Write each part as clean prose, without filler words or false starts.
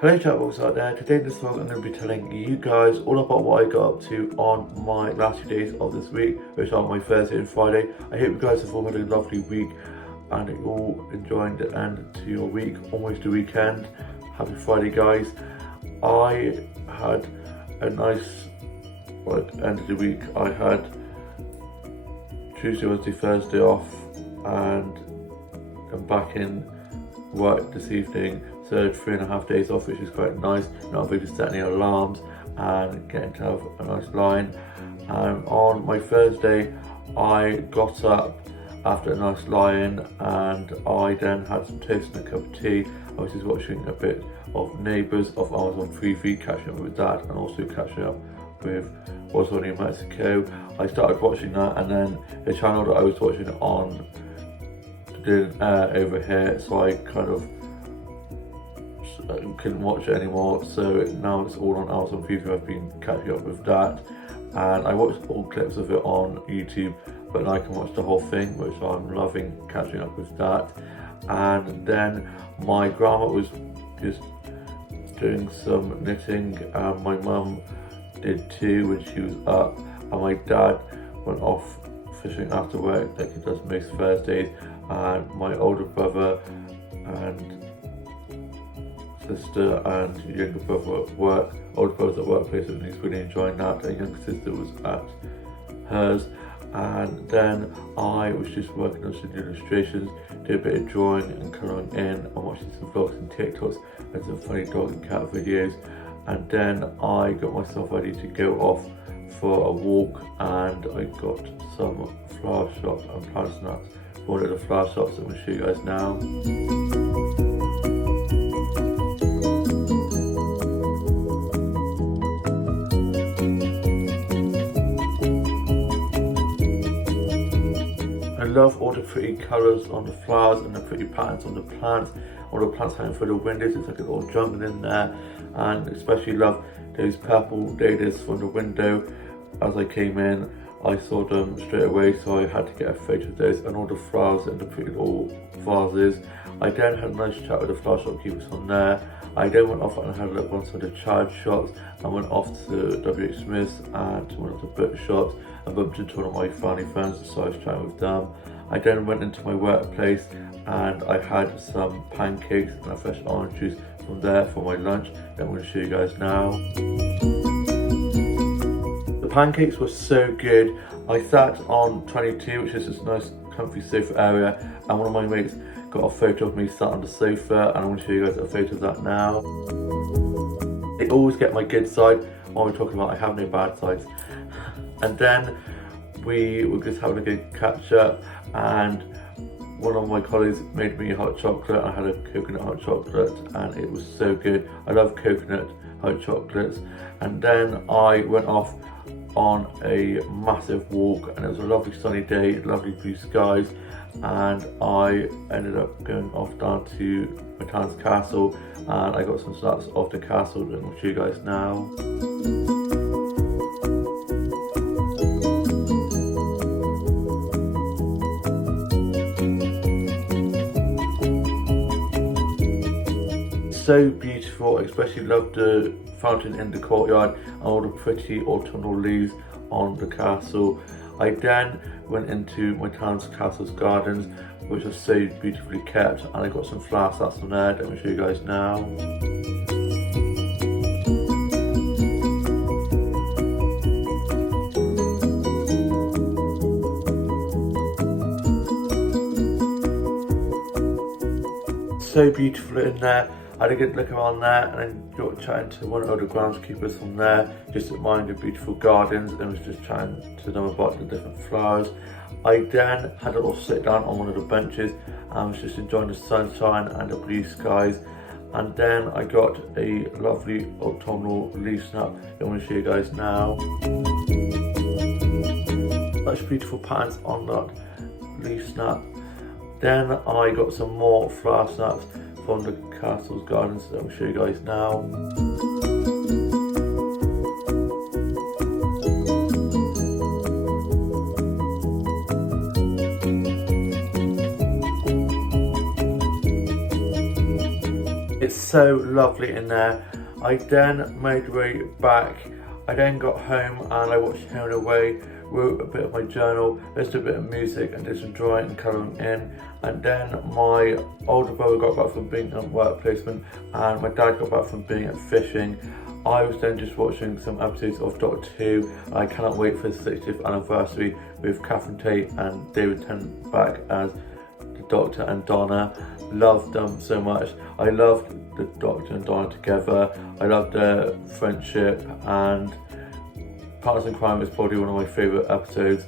Hello chatbox out there. Today in this vlog I'm going to be telling you guys all about what I got up to on my last few days of this week, which are my Thursday and Friday. I hope you guys have all had a lovely week and you're all enjoying the end to your week, almost the weekend. Happy Friday guys. I had a nice end of the week. I had Tuesday, Wednesday, Thursday off and I'm back in work this evening. So 3.5 days off, which is quite nice. Not having to set any alarms and getting to have a nice line. And on my Thursday, I got up after a nice lie-in and I then had some toast and a cup of tea. I was just watching a bit of Neighbours of Amazon Freeview, catching up with that and also catching up with what's on in Mexico. I started watching that and then the channel that I was watching on didn't air over here, so I kind of couldn't watch it anymore, so now it's all on Amazon Freeview. I've been catching up with that and I watched all clips of it on YouTube, but now I can watch the whole thing, which I'm loving, catching up with that. And then my grandma was just doing some knitting and my mum did too when she was up, and my dad went off fishing after work like he does most Thursdays, and my older brother and sister and younger brother at work. Older brother's at workplace and he's really enjoying that. And younger sister was at hers. And then I was just working on some illustrations, did a bit of drawing and colouring in and watching some vlogs and TikToks and some funny dog and cat videos. And then I got myself ready to go off for a walk and I got some flower shops and plant nuts. One of the flower shops I'm going to show you guys now. I love all the pretty colours on the flowers and the pretty patterns on the plants. All the plants hanging through the windows, it's like it's all jumping in there. And especially love those purple dahlias from the window. As I came in, I saw them straight away, so I had to get a photo of those and all the flowers in the pretty little vases. I then had a nice chat with the flower shopkeepers on there. I then went off and had a look on some of the child shops and went off to WH Smith's and to one of the book shops and bumped into one of my family friends, so I was chatting with them. I then went into my workplace and I had some pancakes and a fresh orange juice from there for my lunch that I'm going to show you guys now. The pancakes were so good. I sat on 22, which is this nice comfy sofa area, and one of my mates got a photo of me sat on the sofa and I'm going to show you guys a photo of that now. They always get my good side when we're talking about I have no bad sides. And then we were just having a good catch up and one of my colleagues made me hot chocolate. I had a coconut hot chocolate and it was so good. I love coconut hot chocolates. And then I went off on a massive walk and it was a lovely sunny day, lovely blue skies, and I ended up going off down to my town's castle and I got some snaps off the castle that I'll show you guys now. So beautiful. I especially love the fountain in the courtyard and all the pretty autumnal leaves on the castle. I then went into my town's castle's gardens, which are so beautifully kept, and I got some flower stats on there that I'm going to show you guys now. So beautiful in there. I had a good look around there and then got chatting to one of the groundskeepers from there, just admiring the beautiful gardens and was just chatting to them about the different flowers. I then had a little sit down on one of the benches and was just enjoying the sunshine and the blue skies. And then I got a lovely autumnal leaf snap that I want to show you guys now. Such beautiful patterns on that leaf snap. Then I got some more flower snaps from the castle's gardens that I'll show you guys now. It's so lovely in there. I then made my way back. I then got home and I watched Home and Away, wrote a bit of my journal, listened to a bit of music and did some drawing and colouring in. And then my older brother got back from being at work placement and my dad got back from being at fishing. I was then just watching some episodes of Doctor Who. I cannot wait for the 60th anniversary with Catherine Tate and David Tennant back as the Doctor and Donna. Loved them so much. I loved the Doctor and Donna together. I loved their friendship, and Partners in Crime is probably one of my favourite episodes.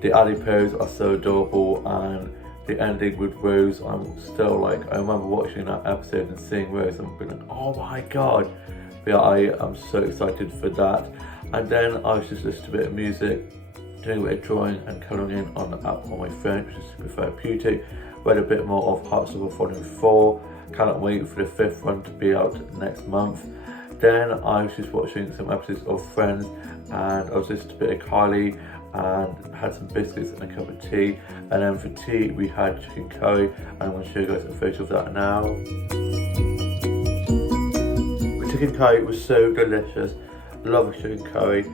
The Adipose are so adorable, and the ending with Rose, I'm still like, I remember watching that episode and seeing Rose and being like, oh my god. But yeah, I am so excited for that. And then I was just listening to a bit of music, doing a bit of drawing and colouring in on the app on my phone, which is super therapeutic. Read a bit more of Heartstopper Volume 4. Cannot wait for the 5th one to be out next month. Then I was just watching some episodes of Friends, and I was listening to a bit of Kylie and had some biscuits and a cup of tea. And then for tea we had chicken curry, and I'm going to show you guys a photo of that now. The chicken curry was so delicious. Love chicken curry.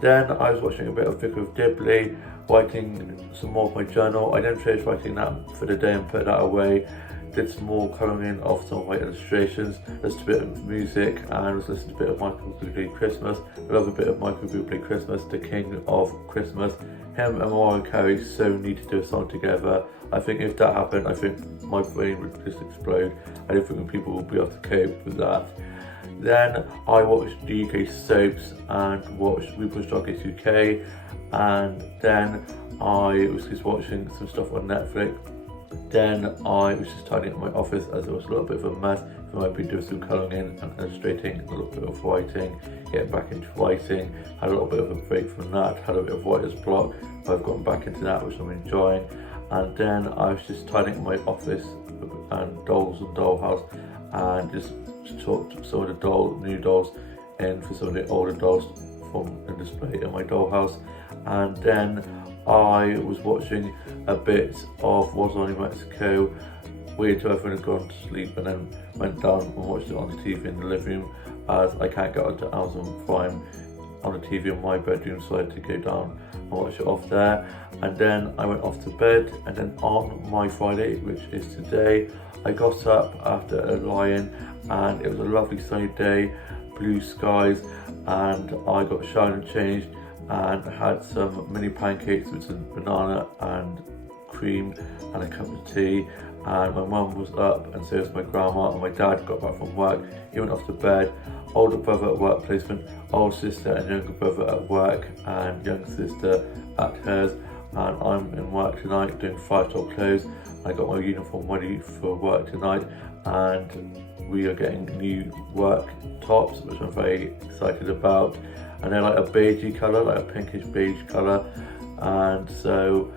Then I was watching a bit of Vicar of Dibley, writing some more of my journal. I then finished writing that for the day and put that away. Did some more colouring in of some of my illustrations, listened to a bit of music, and was listening to a bit of Michael Bublé Christmas. I love a bit of Michael Bublé Christmas, the king of Christmas. Him and Mariah Carey so need to do a song together. I think if that happened, I think my brain would just explode. I don't think people will be able to cope with that. Then I watched the UK soaps and watched RuPaul's Drag Race UK, and then I was just watching some stuff on Netflix. Then I was just tidying up my office as it was a little bit of a mess. So I might be doing some colouring in and illustrating, a little bit of writing, getting back into writing. Had a little bit of a break from that, had a bit of writer's block, but I've gotten back into that, which I'm enjoying. And then I was just tidying up my office and dolls and dollhouse, and just took some of the new dolls in for some of the older dolls from the display in my dollhouse. And then I was watching a bit of What's On in Mexico. Waited till everyone had gone to sleep and then went down and watched it on the TV in the living room, as I can't get onto Amazon Prime on the TV in my bedroom, so I had to go down and watch it off there. And then I went off to bed, and then on my Friday, which is today, I got up after a lie-in, and it was a lovely sunny day, blue skies, and I got showered and changed and had some mini pancakes with some banana and cream and a cup of tea. And my mum was up, and so was my grandma, and my dad got back from work. He went off to bed. Older brother at work placement, older sister and younger brother at work, and young sister at hers. And I'm in work tonight doing 5 top clothes. I got my uniform ready for work tonight, and we are getting new work tops, which I'm very excited about. And they're like a beigey colour, like a pinkish beige colour. And so,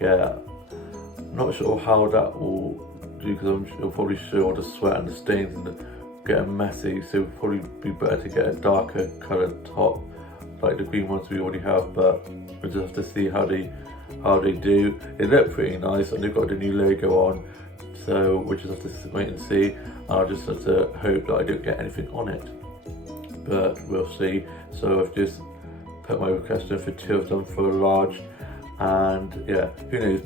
yeah, not sure how that will do, because it'll probably show all the sweat and the stains and getting messy. So it'll probably be better to get a darker coloured top, like the green ones we already have. But we'll just have to see how they do. They look pretty nice, and they've got the new logo on. So we'll just have to wait and see. I'll just have to hope that I don't get anything on it, but we'll see. So I've just put my request in for 2 of them for a large, and yeah, who knows,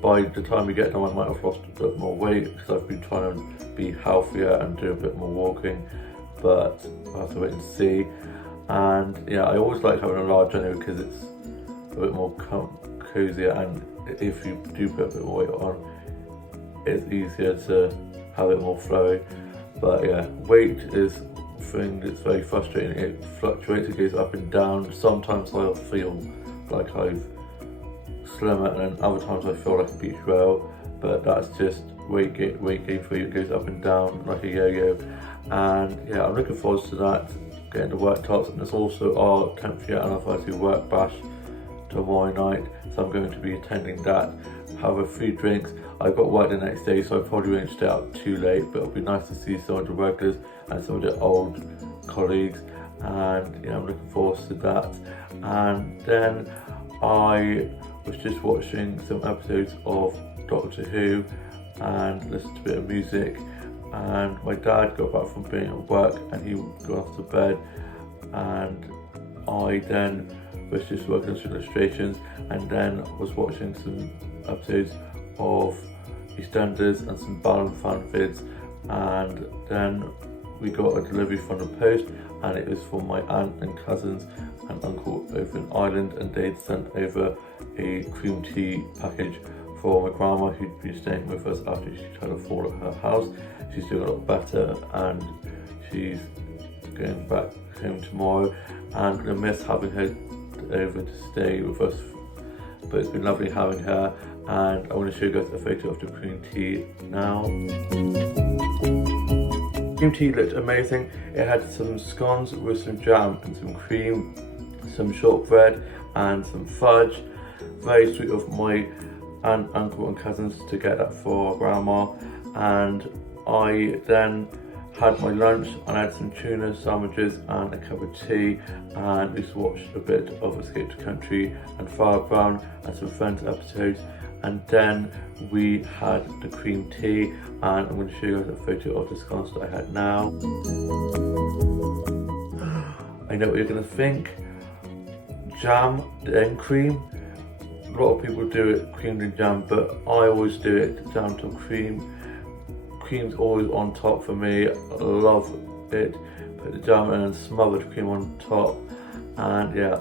by the time we get them I might have lost a bit more weight, because I've been trying to be healthier and do a bit more walking, but I'll have to wait and see. And yeah, I always like having a large anyway, because it's a bit more cozier, and if you do put a bit more weight on, it's easier to have it more flowy. But yeah, weight is a thing that's very frustrating. It fluctuates, it goes up and down. Sometimes I'll feel like I've slimmer, and then other times I feel like a beach whale. But that's just weight gain for you. It goes up and down like a yo-yo. And yeah, I'm looking forward to that, getting the work tops. And there's also our 10th year anniversary work bash tomorrow night, so I'm going to be attending that, have a few drinks. I've got work the next day, so I probably won't stay out too late, but it'll be nice to see some of the regulars and some of the old colleagues, and yeah, I'm looking forward to that. And then I was just watching some episodes of Doctor Who and listened to a bit of music, and my dad got back from being at work and he got off to bed, and I then was just working on some illustrations, and then was watching some episodes of EastEnders and some Balan fan vids, and then we got a delivery from the post, and it was from my aunt and cousins and uncle over in Ireland, and they'd sent over a cream tea package for my grandma who'd been staying with us after she tried to fall at her house. She's doing a lot better and she's going back home tomorrow, and I'm going to miss having her over to stay with us, but it's been lovely having her, and I want to show you guys a photo of the cream tea now. Cream tea looked amazing. It had some scones with some jam and some cream, some shortbread and some fudge. Very sweet of my aunt, uncle and cousins to get that for grandma, and I then had my lunch and I had some tuna sandwiches and a cup of tea, and we watched a bit of Escape to Country and Fire Brown and some Friends episodes, and then we had the cream tea, and I'm going to show you guys a photo of the scones that I had now. I know what you're going to think. Jam then cream. A lot of people do it cream and jam, but I always do it jam to cream. Cream's always on top for me. I love it. Put the jam in and smother the cream on top, and yeah,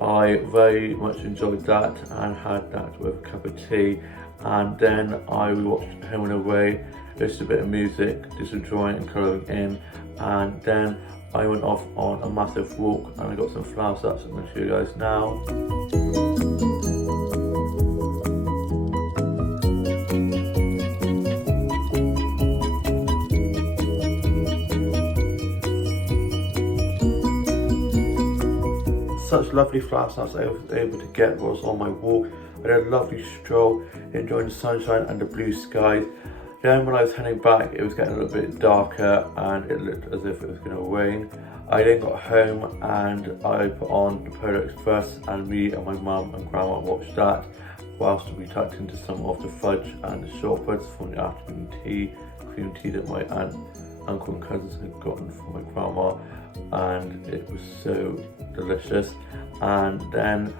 I very much enjoyed that and had that with a cup of tea. And then I watched Home and Away, listened to a bit of music, did some drawing and colouring in, and then I went off on a massive walk and I got some flower sets I'm going to show you guys now. Such lovely flower snaps I was able to get while I was on my walk. I had a lovely stroll, enjoying the sunshine and the blue skies. Then when I was heading back, it was getting a little bit darker and it looked as if it was going to rain. I then got home and I put on the Polar Express, and me and my mum and grandma watched that whilst we tucked into some of the fudge and the shortbreads from the afternoon tea, cream tea that my aunt, uncle and cousins had gotten from my grandma, and it was so delicious. And then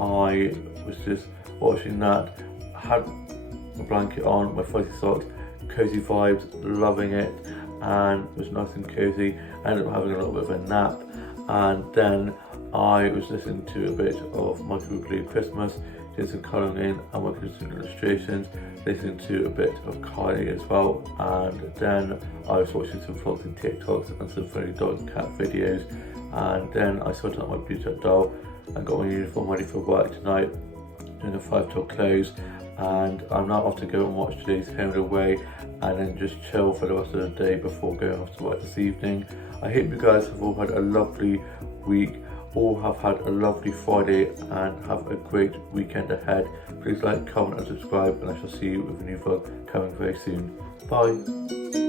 I was just watching that, had a blanket on, my fuzzy socks, cozy vibes, loving it, and it was nice and cozy. I ended up having a little bit of a nap, and then I was listening to a bit of Michael Bublé Christmas, doing some colouring in and working with some illustrations, listening to a bit of Kylie as well, and then I was watching some vlogs and TikToks and some funny dog and cat videos, and then I sorted out my beauty doll and got my uniform ready for work tonight, doing a 5 till close, and I'm now off to go and watch today's Home and Away and then just chill for the rest of the day before going off to work this evening. I hope you guys have all had a lovely week, all have had a lovely Friday, and have a great weekend ahead. Please like, comment and subscribe, and I shall see you with a new vlog coming very soon. Bye.